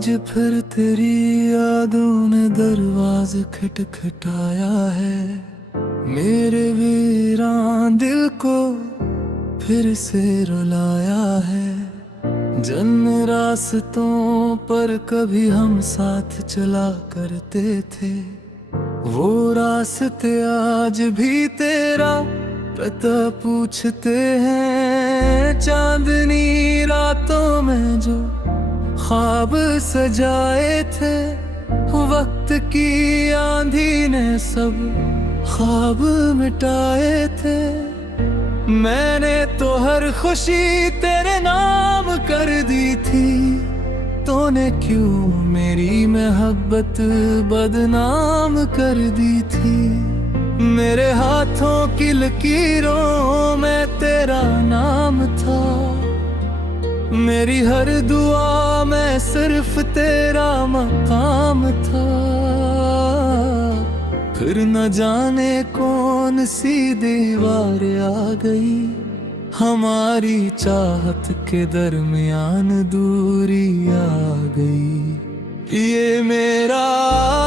आज फिर तेरी यादों ने दरवाज़ा खटखटाया है। मेरे वीरान दिल को फिर से रुलाया है। जिन रास्तों पर कभी हम साथ चला करते थे, वो रास्ते आज भी तेरा पता पूछते हैं। चांदनी रातों में जो ख्वाब सजाए थे, वक्त की आंधी ने सब ख्वाब मिटाए थे। मैंने तो हर खुशी तेरे नाम कर दी थी, तूने क्यों मेरी मोहब्बत बदनाम कर दी थी। मेरे हाथों की लकीरों में तेरा नाम था, मेरी हर दुआ में सिर्फ तेरा मकाम था। फिर न जाने कौन सी दीवार आ गई, हमारी चाहत के दरमियान दूरी आ गई। ये मेरा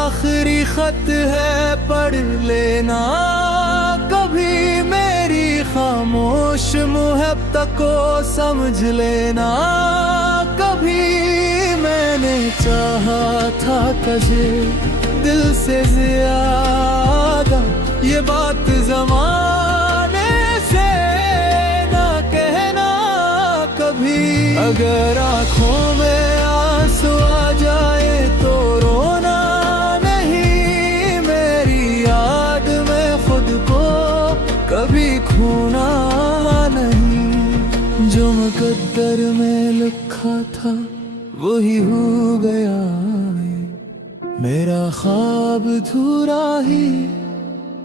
आखिरी खत है, पढ़ लेना कभी मेरी खामोश मुहब्बत को समझ लेना। कभी मैंने चाहा था तुझे दिल से ज्यादा, ये बात ज़माने से ना कहना कभी। अगर आँखों में आंसू आ जाए तो रोना नहीं, मेरी याद में खुद को कभी खोना नहीं। जो मुकद्दर में लिखा था वही हो गया, मेरा ख्वाब अधूरा ही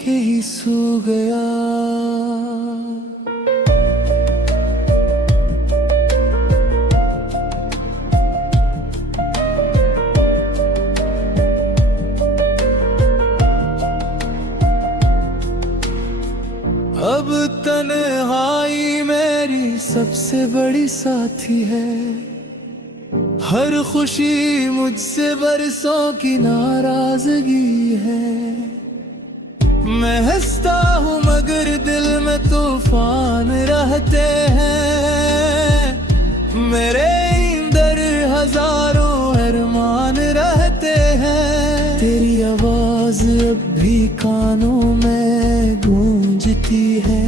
के ही सो गया। अब तन्हाई मेरी सबसे बड़ी साथी है, हर खुशी मुझसे बरसों की नाराजगी है। मैं हंसता हूँ मगर दिल में तूफान रहते हैं, मेरे अंदर हजारों अरमान रहते हैं। तेरी आवाज अब भी कानों में गूंजती है,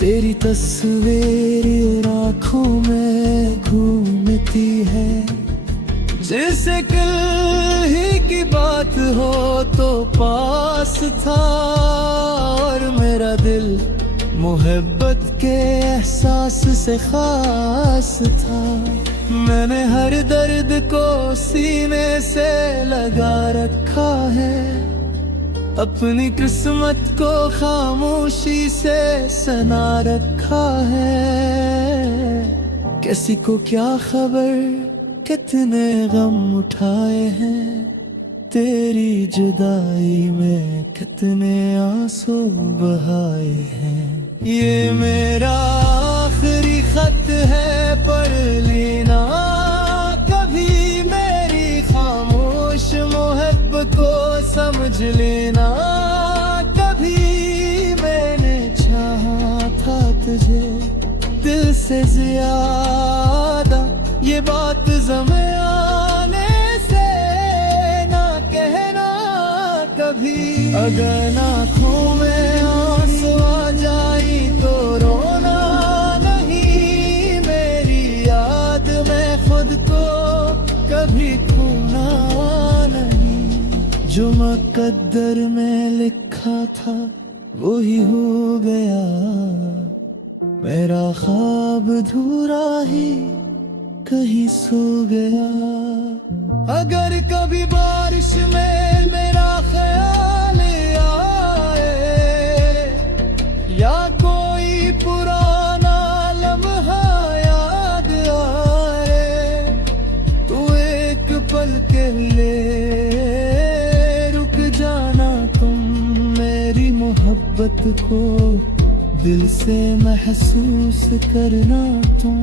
तेरी तस्वीर आँखों में घूमती है। जैसे कल ही की बात हो तो पास था, और मेरा दिल मोहब्बत के एहसास से खास था। मैंने हर दर्द को सीने से लगा रखा है, अपनी किस्मत को खामोशी से सना रखा है। किसी को क्या खबर कितने गम उठाए हैं, तेरी जुदाई में कितने आंसू बहाए हैं। ये मेरा आखिरी खत है, पढ़ लेना कभी मेरी खामोश मोहब्बत को समझ लेना। कभी मैंने चाहा था तुझे दिल से ज्यादा, ये बात ज़माने से ना कहना कभी। अगर आँखों में आंसू आ जाए तो रोना नहीं, मेरी याद में खुद को कभी खोना नहीं। जो मुकद्दर में लिखा था वही हो गया, मेरा ख्वाब अधूरा ही कहीं सो गया। अगर कभी बारिश में मेरा ख्याल आए, या कोई पुराना लम्हा याद आए, तो एक पल के लिए रुक जाना तुम, मेरी मोहब्बत को दिल से महसूस करना तुम।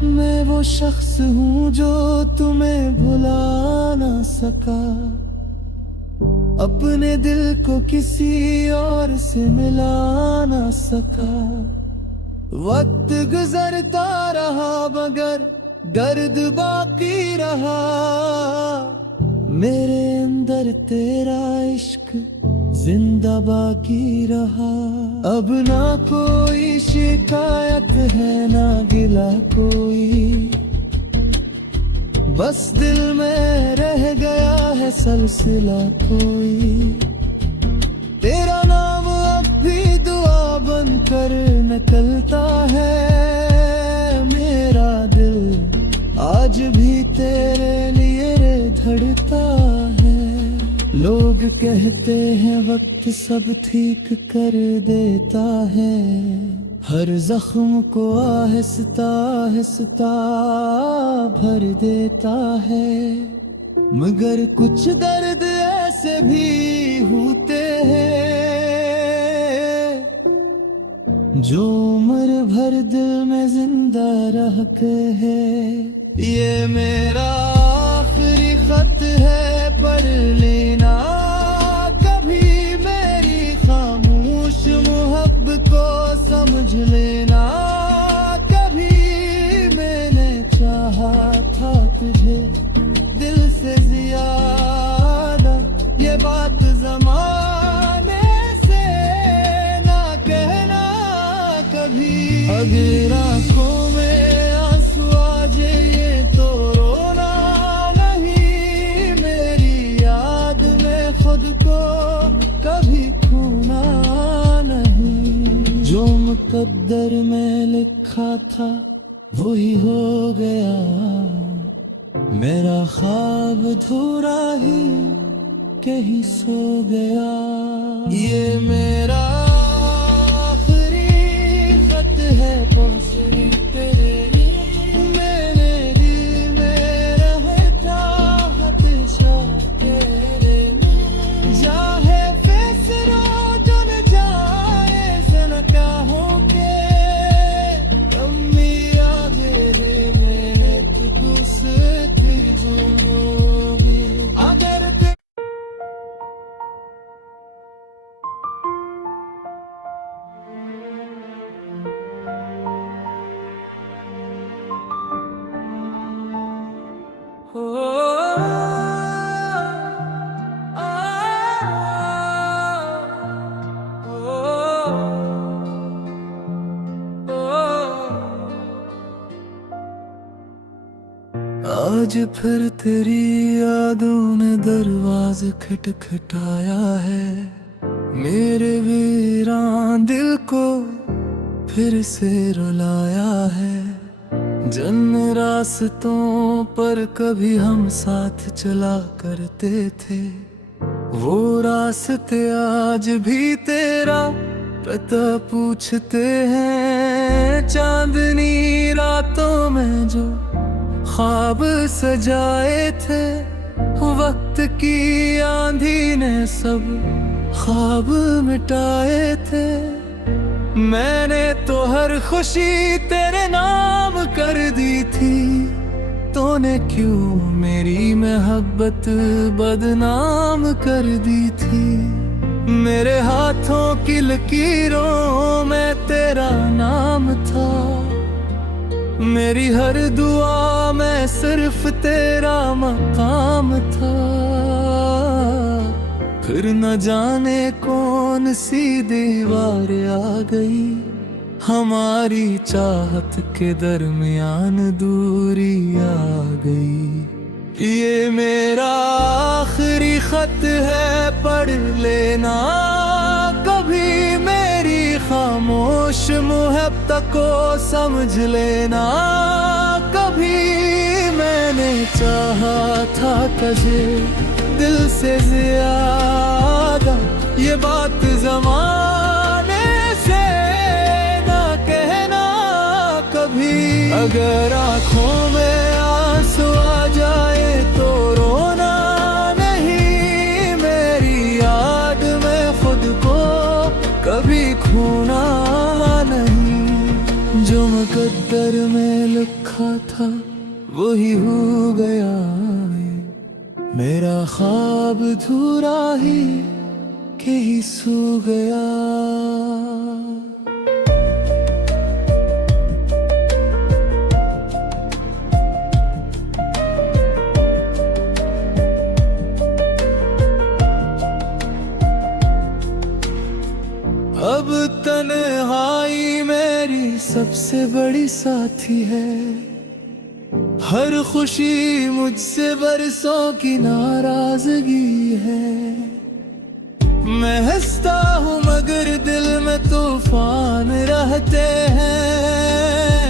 मैं वो शख्स हूँ जो तुम्हें भुला ना सका, अपने दिल को किसी और से मिला ना सका। वक्त गुजरता रहा मगर दर्द बाकी रहा, मेरे अंदर तेरा इश्क जिंदा बाकी रहा। अब ना कोई शिकायत है ना गिला कोई, बस दिल में रह गया है सिलसिला कोई। तेरा नाम अब भी दुआ बनकर निकलता है, मेरा दिल आज भी तेरे लिए धड़कता है। लोग कहते हैं वक्त सब ठीक कर देता है, हर जख्म को आहिस्ता आहिस्ता भर देता है। मगर कुछ दर्द ऐसे भी होते हैं जो उम्र भर दिल में जिंदा रहते हैं। ये मेरा आखिरी खत है, पढ़ लेना कभी मेरी खामोश मोहब्बत को समझ लेना। कभी मैंने चाहा था तुझे दिल से ज्यादा, ये बात ज़माने से ना कहना कभी। अगर आंखों में आंसू आ जाए तो रोना नहीं, मेरी याद में खुद को कभी खोना नहीं। जो मुकद्दर में लिखा था वही हो गया, मेरा ख्वाब अधूरा ही कहीं सो गया। ये मेरा आखिरी खत है, पहुंची तेरे लिए। मेरे दिल में रहता हमेशा तेरे लिए। चाहे फैसला चल जाए सनकाहों के, कमी आगे मेरे दूसरे आज फिर तेरी यादों ने दरवाज़ा खटखटाया है, मेरे वीरान दिल को फिर से रुलाया है। जिन रास्तों पर कभी हम साथ चला करते थे, वो रास्ते आज भी तेरा पता पूछते हैं। चांदनी रातों में जो ख्वाब सजाए थे, वक्त की आंधी ने सब ख्वाब मिटाए थे। मैंने तो हर खुशी तेरे नाम कर दी थी, तूने क्यों मेरी मोहब्बत बदनाम कर दी थी। मेरे हाथों की लकीरों में तेरा नाम था, मेरी हर दुआ में सिर्फ तेरा मकाम था। फिर न जाने कौन सी दीवार आ गई, हमारी चाहत के दरमियान दूरी आ गई। ये मेरा आखिरी खत है, पढ़ लेना कभी मेरी खामोश मोहब्बत को समझ लेना। कभी मैंने चाहा था तुझे दिल से ज्यादा, ये बात ज़माने से ना कहना कभी। अगर आँखों में आंसू आ जाए तो रोना नहीं, मेरी याद में खुद को कभी खोना नहीं। जो मुकद्दर में लिखा लिखा था वही हो गया है। मेरा ख्वाब अधूरा ही के ही सो गया। अब तन्हाई मेरी सबसे बड़ी साथी है। हर खुशी मुझसे बरसों की नाराजगी है। मैं हंसता हूँ मगर दिल में तूफान रहते हैं।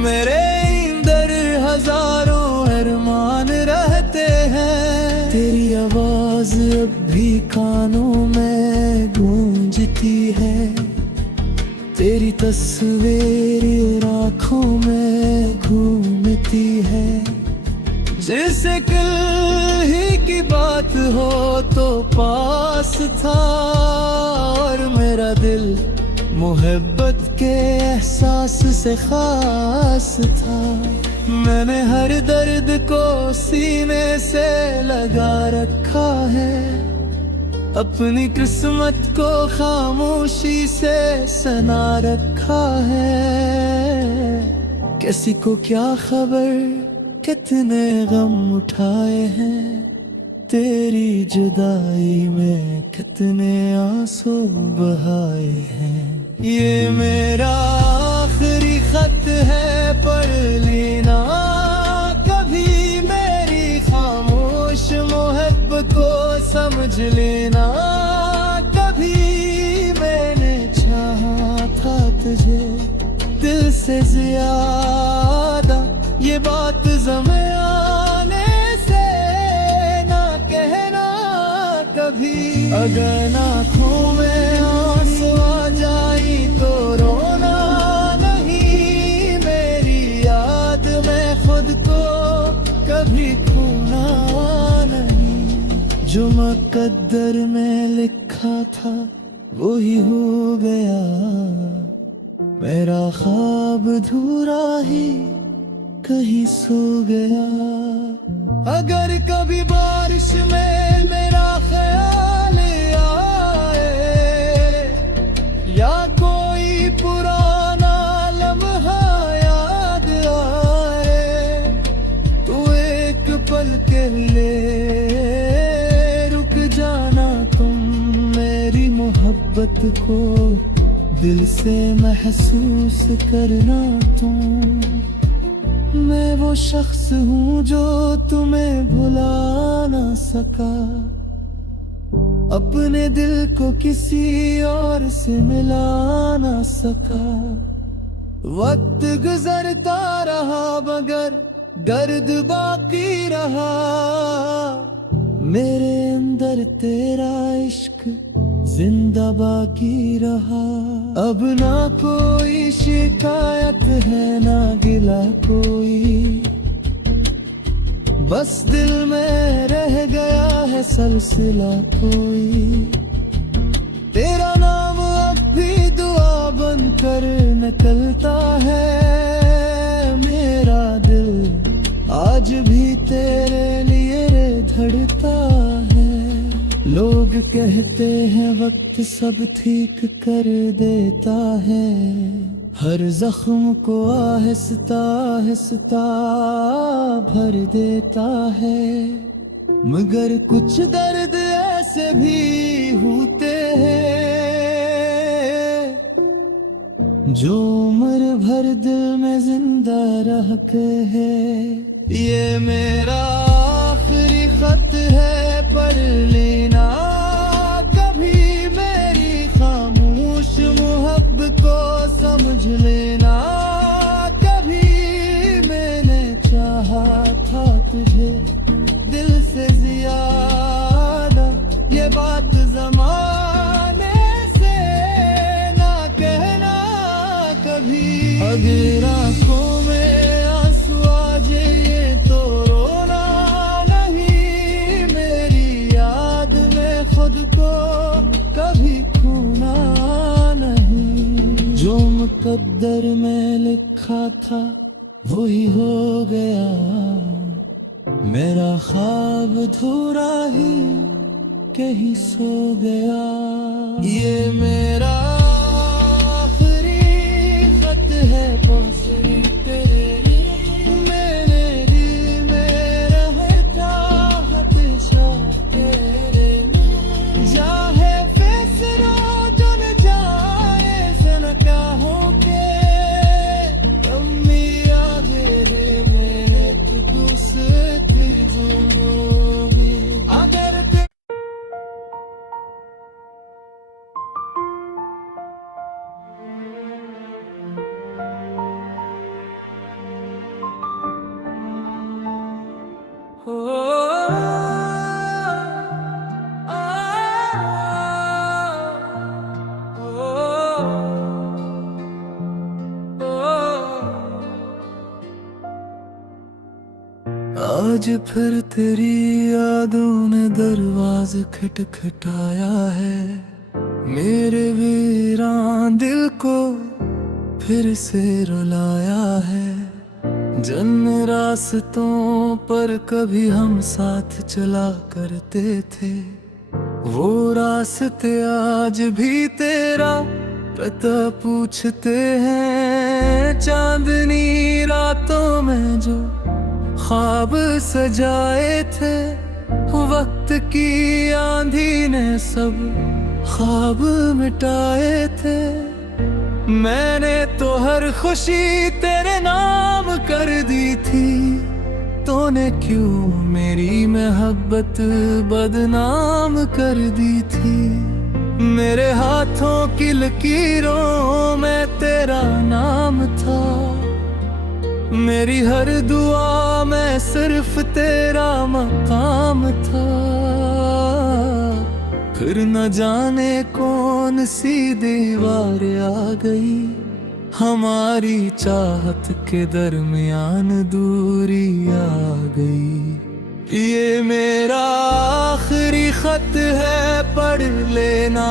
मेरे अंदर हजारों अरमान रहते हैं। तेरी आवाज अब भी कानों में गूंजती है। तेरी तस्वीर आँखों में घूमती है। जैसे कल ही की बात हो तो पास था और मेरा दिल मोहब्बत के एहसास से खास था। मैंने हर दर्द को सीने से लगा रखा है। अपनी किस्मत को खामोशी से सना रखा है। किसी को क्या खबर कितने गम उठाए हैं। तेरी जुदाई में कितने आंसू बहाए हैं। ये मेरा आखिरी खत है पढ़ लेना कभी। मेरी खामोश मोहब्बत को समझ लेना कभी। मैंने चाहा था तुझे दिल से ज्यादा। ये बात ज़माने से ना कहना कभी। अगर आँखों में आंसू आ जाई तो रोना नहीं। मेरी याद में खुद को कभी खोना नहीं। जो मुकद्दर में लिखा था वही हो गया। मेरा ख्वाब अधूरा ही कहीं सो गया। अगर कभी बारिश में मेरा ख्याल आए या कोई पुराना लम्हा याद आए तो एक पल के लिए रुक जाना तुम। मेरी मोहब्बत को दिल से महसूस करना तुम। मैं वो शख्स हूँ जो तुम्हें भुला ना सका। अपने दिल को किसी और से मिला ना सका। वक्त गुजरता रहा मगर दर्द बाकी रहा। मेरे अंदर तेरा इश्क जिंदा बाकी रहा। अब ना कोई शिकायत है ना गिला कोई। बस दिल में रह गया है सिलसिला कोई। तेरा नाम अब भी दुआ बनकर निकलता है। मेरा दिल आज भी तेरे लिए धड़कता है। लोग कहते हैं वक्त सब ठीक कर देता है। हर जख्म को आहिस्ता आहिस्ता भर देता है। मगर कुछ दर्द ऐसे भी होते हैं जो उम्र भर दिल में जिंदा रहते हैं। ये मेरा आखिरी खत है पढ़ लेना कभी। मेरी खामोश मोहब्बत को समझ लेना कभी। मैंने चाहा था तुझे दिल से ज्यादा। ये बात ज़माने से ना कहना कभी। अगर आँखों में आंसू आ जाए तो रोना नहीं। मेरी याद में खुद को कभी खोना नहीं। जो मुकद्दर में लिखा था वो वही हो गया मेरा ख्वाब अधूरा ही कहीं सो गया। ये मेरा आखिरी खत है पहुंची तेरे लिए, मेरे दिल में रहे चाहत तेरे में। चाहे फैसला चुन जाए सन चाहों के, कमी आगे मेरे दूसरे अगर आज फिर तेरी यादों ने दरवाज़ा खटखटाया है, मेरे वीरान दिल को फिर से रुलाया है। जिन रास्तों पर कभी हम साथ चला करते थे, वो रास्ते आज भी तेरा पता पूछते हैं। चांदनी रातों में जो ख्वाब सजाए थे, वक्त की आंधी ने सब ख्वाब मिटाए थे। मैंने तो हर खुशी तेरे नाम कर दी थी, तूने क्यों मेरी मोहब्बत बदनाम कर दी थी। मेरे हाथों की लकीरों में तेरा नाम था, मेरी हर दुआ में सिर्फ तेरा मकाम था। फिर न जाने कौन सी दीवार आ गई, हमारी चाहत के दरमियान दूरी आ गई। ये मेरा आखिरी खत है, पढ़ लेना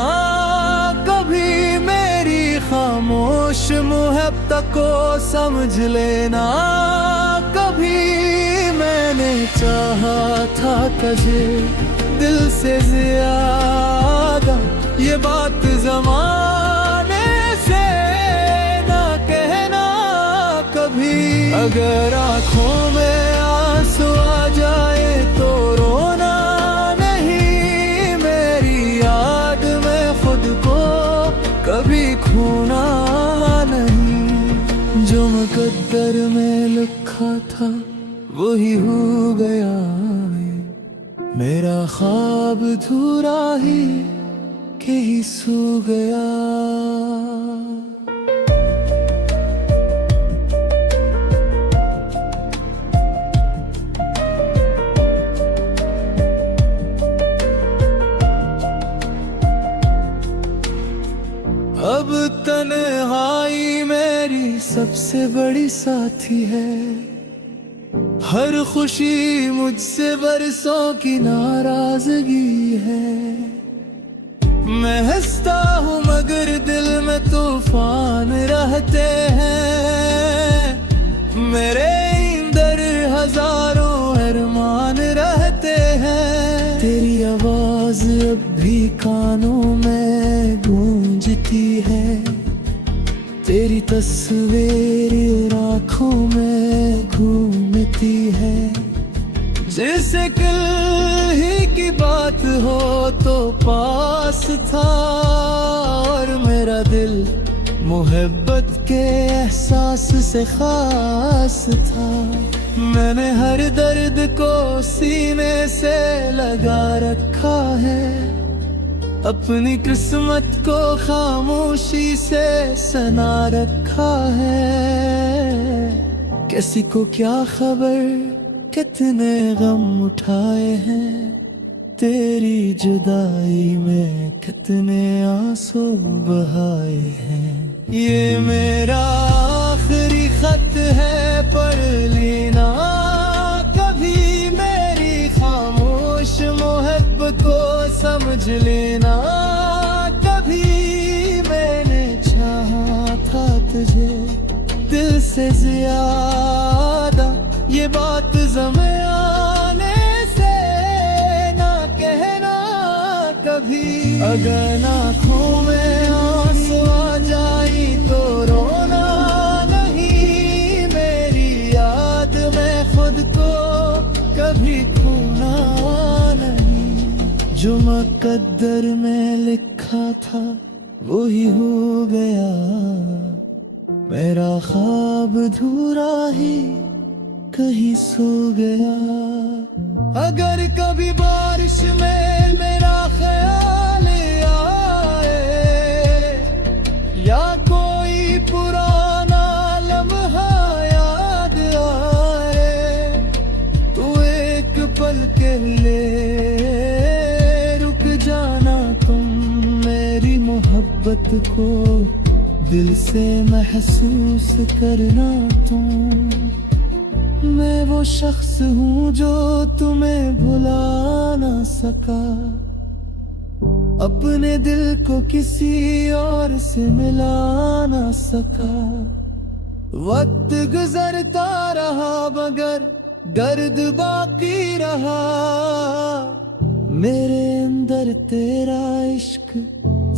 कभी मेरी खामोश मोहब्बत को समझ लेना। कभी मैंने चाहा था तुझे दिल से ज्यादा, ये बात ज़माने से ना कहना कभी। अगर आँखों में आंसू आ जाए तो रोना नहीं, मेरी याद में खुद को कभी खोना नहीं। जो मुकद्दर में लिखा था वही हो गया, मेरा ख्वाब अधूरा ही कहीं सो गया। अब तन्हाई मेरी सबसे बड़ी साथी है, हर खुशी मुझसे बरसों की नाराजगी है। मैं हंसता हूँ मगर दिल में तूफान रहते हैं, मेरे अंदर हजारों अरमान रहते हैं। तेरी आवाज अब भी कानों में गूंजती है, तेरी तस्वीर आँखों में घूमती है। जैसे कल ही की बात हो तो पास था, और मेरा दिल मोहब्बत के एहसास से खास था। मैंने हर दर्द को सीने से लगा रखा है, अपनी किस्मत को खामोशी से सना रखा है। किसी को क्या खबर कितने गम उठाए हैं, तेरी जुदाई में कितने आंसू बहाए हैं। ये मेरा आखिरी खत है, पढ़ लेना कभी मेरी खामोश मोहब्बत को समझ लेना। कभी मैंने चाहा था तुझे दिल से ज्यादा, ये बात ज़मे आने से ना कहना कभी। अगर आँखों में आंसू आ जाई तो रोना नहीं, मेरी याद में खुद को कभी खोना नहीं। जो मुकद्दर में लिखा था वही हो गया, मेरा ख्वाब अधूरा ही कहीं सो गया। अगर कभी बारिश में मेरा ख्याल आए या कोई पुराना लम्हा याद आए, तो एक पल के लिए रुक जाना तुम, मेरी मोहब्बत को दिल से महसूस करना तुम। मैं वो शख्स हूँ जो तुम्हें भुला ना सका, अपने दिल को किसी और से मिला ना सका। वक्त गुजरता रहा मगर दर्द बाकी रहा, मेरे अंदर तेरा इश्क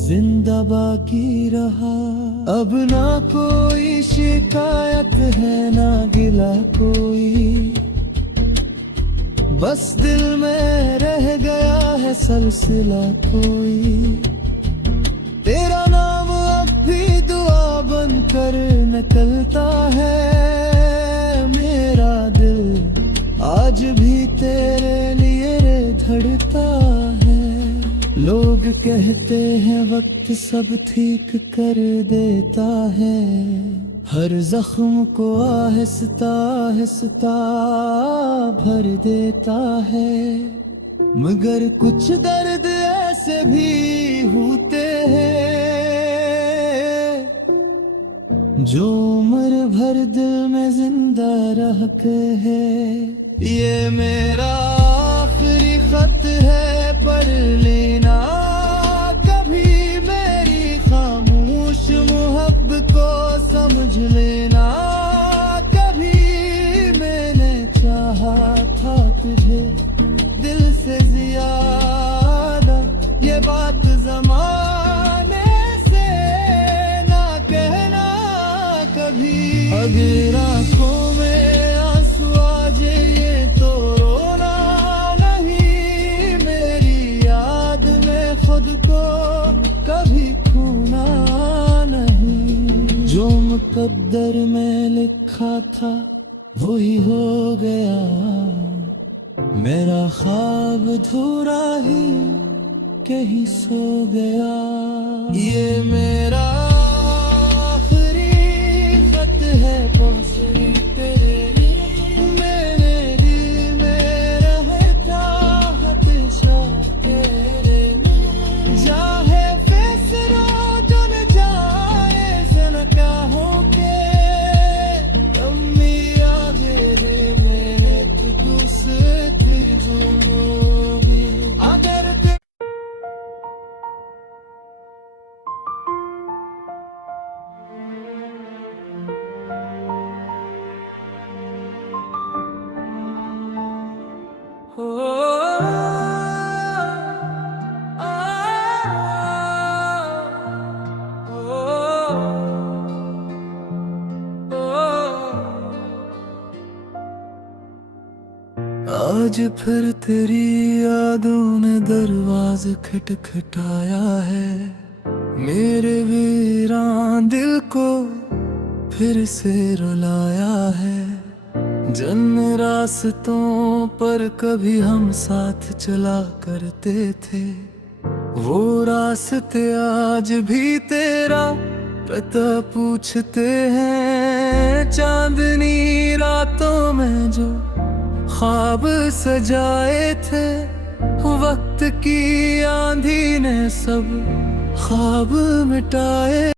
जिंदा बाकी रहा। अब ना कोई शिकायत है ना गिला कोई, बस दिल में रह गया है सिलसिला कोई। तेरा नाम अब भी दुआ बनकर निकलता है, मेरा दिल आज भी तेरे लिए धड़कता है। लोग कहते हैं वक्त सब ठीक कर देता है, हर जख्म को आहिस्ता आहिस्ता भर देता है। मगर कुछ दर्द ऐसे भी होते हैं जो उम्र भर दिल में जिंदा रहते हैं। ये मेरा आखिरी खत है, पढ़ लेना कभी मेरी खामोश मोहब्बत को समझ लेना। कभी मैंने चाहा था तुझे दिल से ज्यादा, ये बात ज़माने से ना कहना कभी। अगर आँखों में आंसू आ जाए तो रोना नहीं, मेरी याद में खुद को कभी खोना नहीं। जो मुकद्दर में लिखा था वही हो गया, मेरा ख्वाब अधूरा ही कहीं सो गया। ये मेरा आखिरी खत है, पहुंची तेरे लिए, मेरे दिल में रहता हमेशा तेरे में। चाहे फैसला चुन जाए सनकाहों के, कमी आगे में एक दूसरे आज फिर तेरी यादों ने दरवाज़ा खटखटाया है, मेरे वीरान दिल को फिर से रुलाया है। जिन रास्तों पर कभी हम साथ चला करते थे, वो रास्ते आज भी तेरा पता पूछते हैं। चांदनी रातों में जो ख्वाब सजाए थे, वक्त की आंधी ने सब ख्वाब मिटाए।